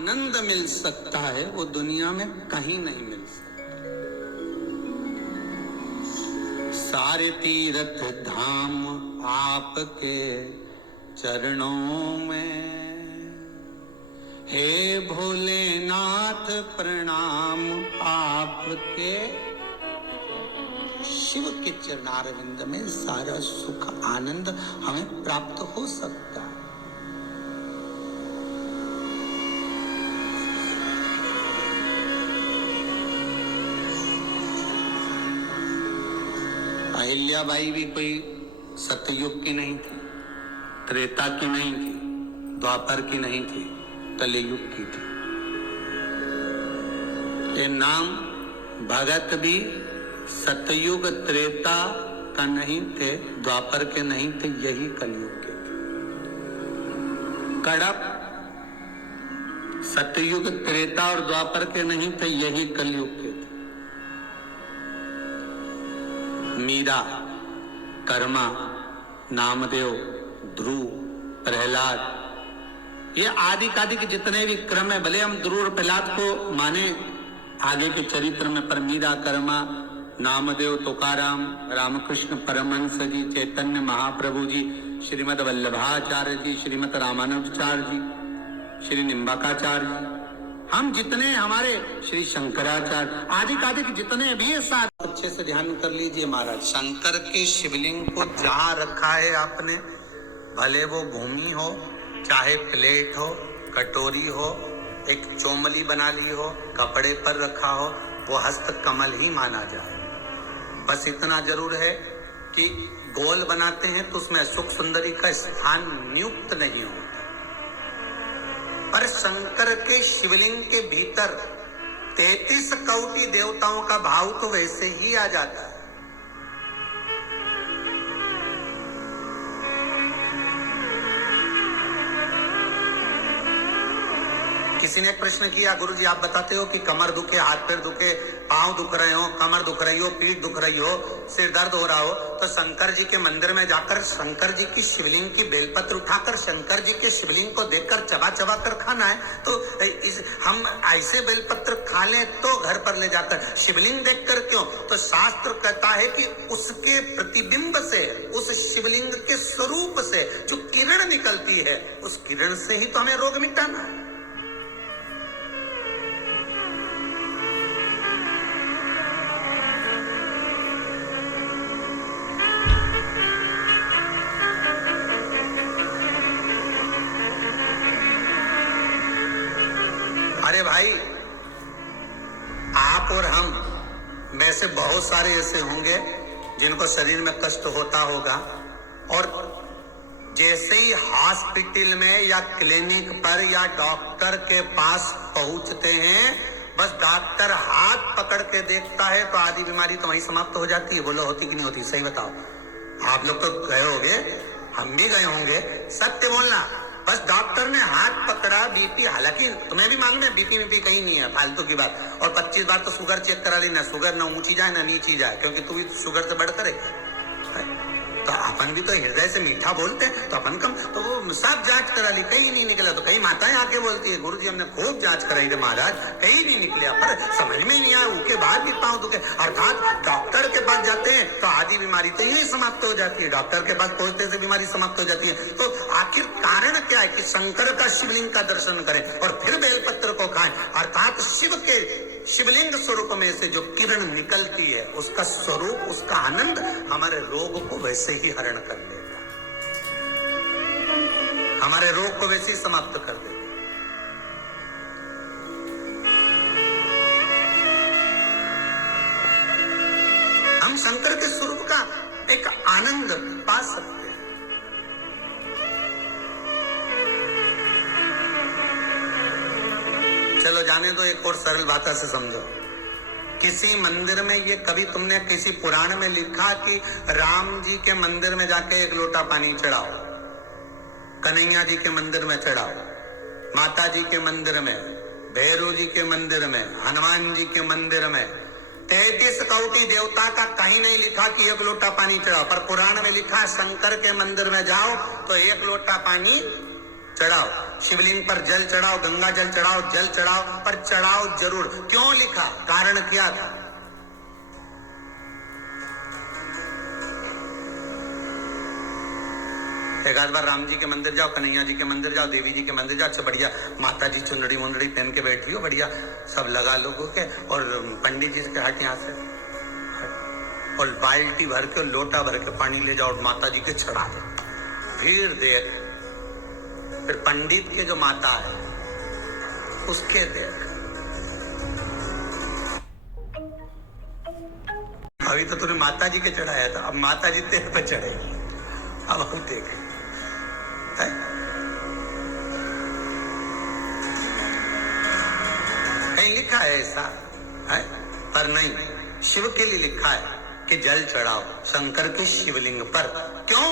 आनंद मिल सकता है वो दुनिया में कहीं नहीं मिल सकता। सारे तीर्थ धाम आपके चरणों में, हे भोलेनाथ प्रणाम आपके। शिव के चरणारविंद में सारा सुख आनंद हमें प्राप्त हो सकता है। अहिल्याबाई भी कोई सतयुग की नहीं थी, त्रेता की नहीं थी, द्वापर की नहीं थी, कलियुग की थी। ये नाम भगत भी सतयुग त्रेता का नहीं थे, द्वापर के नहीं थे, यही कलयुग के थे। कड़प सतयुग त्रेता और द्वापर के नहीं थे, यही कलयुग के थे। मीरा, कर्मा, नामदेव, ध्रुव, प्रहलाद, ये आदि कादि के जितने भी क्रम है, भले हम ध्रुव और प्रहलाद को माने आगे के चरित्र में, पर मीरा, कर्मा, नामदेव, तुकाराम, रामकृष्ण परमहंस जी, चैतन्य महाप्रभु जी, श्रीमद वल्लभाचार्य जी, श्रीमद रामानुजाचार्य जी, श्री निम्बाकाचार्य जी, हम जितने हमारे श्री शंकराचार्य आदि कादि के जितने भी साथ, अच्छे से ध्यान कर लीजिए महाराज। शंकर के शिवलिंग को जहां रखा है आपने, भले वो भूमि हो, चाहे प्लेट हो, कटोरी हो, एक चोमली बना ली हो, कपड़े पर रखा हो, वो हस्त कमल ही माना जाए। बस इतना जरूर है कि गोल बनाते हैं तो उसमें अशोक सुंदरी का स्थान नियुक्त नहीं होता, पर शंकर के शिवलिंग के भीतर 33 कोटि देवताओं का भाव तो वैसे ही आ जाता है। किसी ने एक प्रश्न किया, गुरुजी आप बताते हो कि कमर दुखे, हाथ पैर दुखे, पांव दुख रहे हो, कमर दुख रही हो, पीठ दुख रही हो, सिर दर्द हो रहा हो, तो शंकर जी के मंदिर में जाकर शंकर जी की शिवलिंग की बेलपत्र उठाकर शंकर जी के शिवलिंग को देखकर चबा चबा कर खाना है। तो हम ऐसे बेलपत्र खा लें तो घर पर ले जाकर शिवलिंग देखकर क्यों? तो शास्त्र कहता है कि उसके प्रतिबिंब से, उस शिवलिंग के स्वरूप से जो किरण निकलती है, उस किरण से ही तो हमें रोग मिटाना है। अरे भाई, आप और हम में से बहुत सारे ऐसे होंगे जिनको शरीर में कष्ट होता होगा, और जैसे ही हॉस्पिटल में या क्लिनिक पर या डॉक्टर के पास पहुंचते हैं, बस डॉक्टर हाथ पकड़ के देखता है तो आधी बीमारी तो वहीं समाप्त हो जाती है। बोलो होती कि नहीं होती? सही बताओ। आप लोग तो गए होंगे, हम भी गए होंगे, सत्य बोलना। बस डॉक्टर ने हाथ पकड़ा, बीपी, हालांकि तुम्हें भी मालूम है बीपी में कहीं नहीं है, फालतू की बात, और 25 बार तो शुगर चेक करा लेना, शुगर ना ऊंची जाए ना नीची जाए, क्योंकि तू भी शुगर से बढ़कर है। तो अपन भी तो हृदय से मीठा बोलते हैं, तो अपन कम, तो वो सब जांच करा ली, कहीं नहीं निकला। तो कई माताएं आके बोलती है, गुरुजी हमने खूब जांच कराई रे महाराज, कहीं नहीं निकला, पर समझ में नहीं आया, उसके बाद भी पांव दुखे। अर्थात डॉक्टर के पास जाते हैं तो आधी बीमारी तो यही समाप्त हो जाती है, डॉक्टर के पास पहुंचते से बीमारी समाप्त हो जाती है। तो आखिर कारण क्या है कि शंकर का शिवलिंग का दर्शन करें और फिर बेलपत्र को खाएं। अर्थात शिव के शिवलिंग स्वरूप में से जो किरण निकलती है, उसका स्वरूप, उसका आनंद हमारे रोग को वैसे ही हरण कर देता, हमारे रोग को वैसे ही समाप्त कर देता। हम शंकर के स्वरूप का एक आनंद पा सकते हैं। चलो जाने दो, एक और सरल भाषा से समझो। किसी मंदिर में, ये कभी तुमने किसी पुराण में लिखा कि राम जी के मंदिर में जाके एक लोटा पानी चढ़ाओ, कन्हैया जी के मंदिर में चढ़ाओ, माता जी के मंदिर में, भैरव जी के मंदिर में, हनुमान जी के मंदिर में, 33 कोटि देवता का कहीं नहीं लिखा कि एक लोटा पानी चढ़ाओ, पर पुराण में लिखा शंकर के मंदिर में जाओ तो एक लोटा पानी चढ़ाओ, शिवलिंग पर जल चढ़ाओ, गंगा जल चढ़ाओ, जल चढ़ाओ, पर चढ़ाओ जरूर। क्यों लिखा, कारण क्या था? एक आध बार राम जी के मंदिर जाओ, कन्हैया जी के मंदिर जाओ, देवी जी के मंदिर जाओ, अच्छा बढ़िया माता जी चुनरी मुंदड़ी पहन के बैठी हो, बढ़िया सब लगा लोगों के, और पंडित जी के हट यहाँ से हट, और बाल्टी भर के लोटा भर के पानी ले जाओ और माता जी के चढ़ा दो। फिर देख, फिर पंडित के जो माता है उसके देख। अभी तो तूने माता जी के चढ़ाया था, अब माता जी तेरे पे चढ़ेगी। अब हम देख कहीं लिखा है ऐसा है, पर नहीं, शिव के लिए लिखा है कि जल चढ़ाओ शंकर के शिवलिंग पर। क्यों?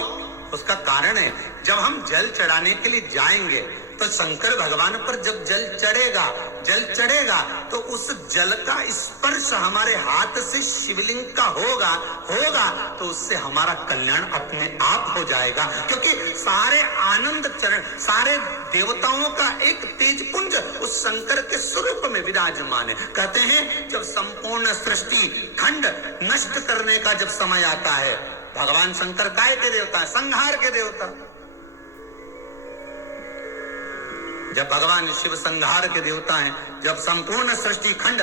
उसका कारण है, जब हम जल चढ़ाने के लिए जाएंगे तो शंकर भगवान पर जब जल चढ़ेगा तो उस जल का स्पर्श हमारे हाथ से शिवलिंग का होगा तो उससे हमारा कल्याण अपने आप हो जाएगा। क्योंकि सारे आनंद चरण, सारे देवताओं का एक तेज पुंज उस शंकर के स्वरूप में विराजमान है। कहते हैं जब संपूर्ण सृष्टि खंड नष्ट करने का जब समय आता है, भगवान शंकर काय के देवता है? संहार के देवता। जब भगवान शिव संहार के देवता हैं, जब संपूर्ण सृष्टि खंड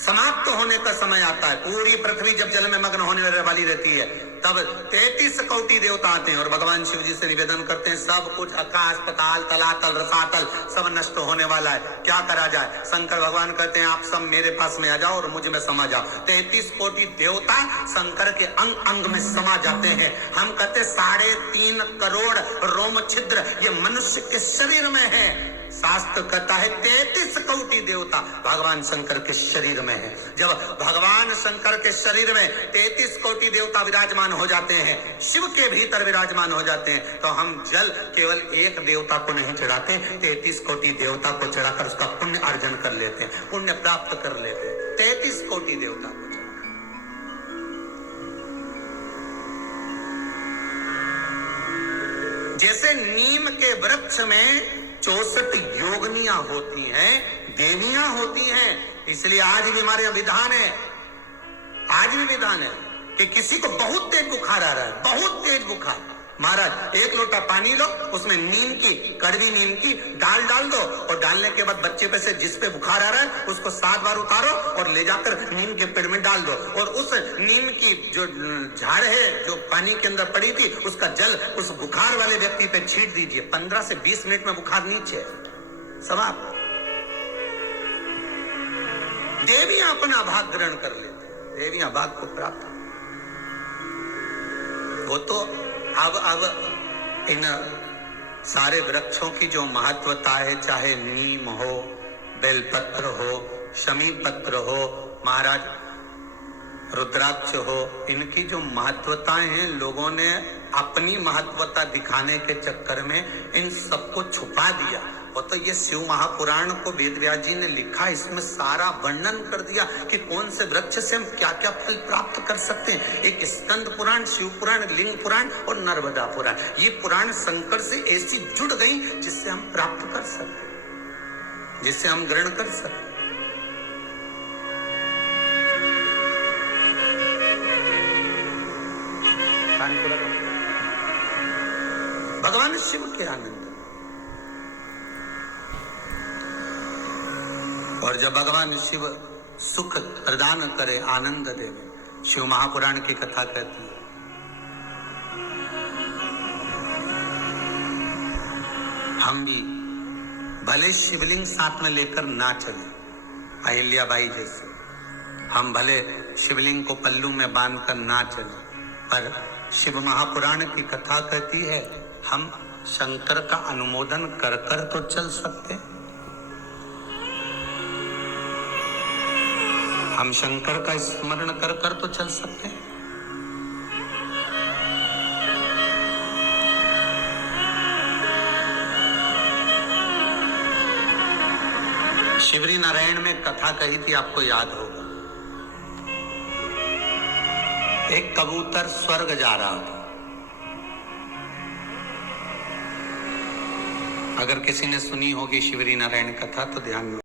समाप्त होने का समय आता है, पूरी पृथ्वी जब जल में मग्न होने वाली रहती है, तब 33 कोटि देवता आते हैं और भगवान शिव जी से निवेदन करते हैं, सब कुछ आकाश पताल तलातल रसातल सब नष्ट होने वाला है, क्या करा जाए? शंकर भगवान कहते हैं आप सब मेरे पास में आ जाओ और मुझ में समा जाओ। 33 कोटि देवता शंकर के अंग अंग में समा जाते हैं। हम कहते 3.5 करोड़ रोम छिद्र ये मनुष्य के शरीर में है। शास्त्र कहता है 33 कोटि देवता भगवान शंकर के शरीर में है। जब भगवान शंकर के शरीर में 33 कोटि देवता विराजमान हो जाते हैं, शिव के भीतर विराजमान हो जाते हैं, तो हम जल केवल एक देवता को नहीं चढ़ाते, 33 कोटि देवता को चढ़ाकर उसका पुण्य अर्जन कर लेते हैं, पुण्य प्राप्त कर लेते हैं। 33 कोटि देवता को जैसे नीम के वृक्ष में 64 योगनियां होती हैं, देवियां होती हैं, इसलिए आज भी हमारे विधान है, आज भी विधान है कि किसी को बहुत तेज बुखार आ रहा है, बहुत तेज बुखार, महाराज 1 लोटा पानी लो, उसमें नीम की, कड़वी नीम की डाल दो, और डालने के बाद बच्चे पे से जिस पे बुखार आ रहा है उसको 7 बार उतारो और ले जाकर नीम के पेड़ में डाल दो, और उस नीम की जो झाड़ है जो पानी के अंदर पड़ी थी उसका जल उस बुखार वाले व्यक्ति पे छींट दीजिए। 15 से 20 मिनट में बुखार नीचे समाप्त। देवियां अपना भाग ग्रहण कर लेते, देवियां भाग को प्राप्त। वो तो अब इन सारे वृक्षों की जो महत्वता है, चाहे नीम हो, बेलपत्र हो, शमी पत्र हो, महाराज रुद्राक्ष हो, इनकी जो महत्वताएं हैं, लोगों ने अपनी महत्वता दिखाने के चक्कर में इन सबको छुपा दिया। वो तो ये शिव महापुराण को वेद व्यास जी ने लिखा, इसमें सारा वर्णन कर दिया कि कौन से वृक्ष से हम क्या क्या फल प्राप्त कर सकते हैं। एक स्कंद पुराण, शिव पुराण, लिंग पुराण और नर्मदा पुराण, ये पुराण शंकर से ऐसी जुड़ गई जिससे हम प्राप्त कर सकते, जिससे हम ग्रहण कर सकते। भगवान शिव के आनंद, और जब भगवान शिव सुख प्रदान करे, आनंद देवे, शिव महापुराण की कथा कहती है, हम भी भले शिवलिंग साथ में लेकर ना चले, अहिल्याबाई जैसे, हम भले शिवलिंग को पल्लू में बांधकर ना चले, पर शिव महापुराण की कथा कहती है हम शंकर का अनुमोदन कर कर तो चल सकते, हम शंकर का स्मरण कर कर तो चल सकते हैं। शिवरी नारायण में कथा कही थी, आपको याद होगा। एक कबूतर स्वर्ग जा रहा था, अगर किसी ने सुनी होगी शिवरी नारायण कथा तो ध्यान में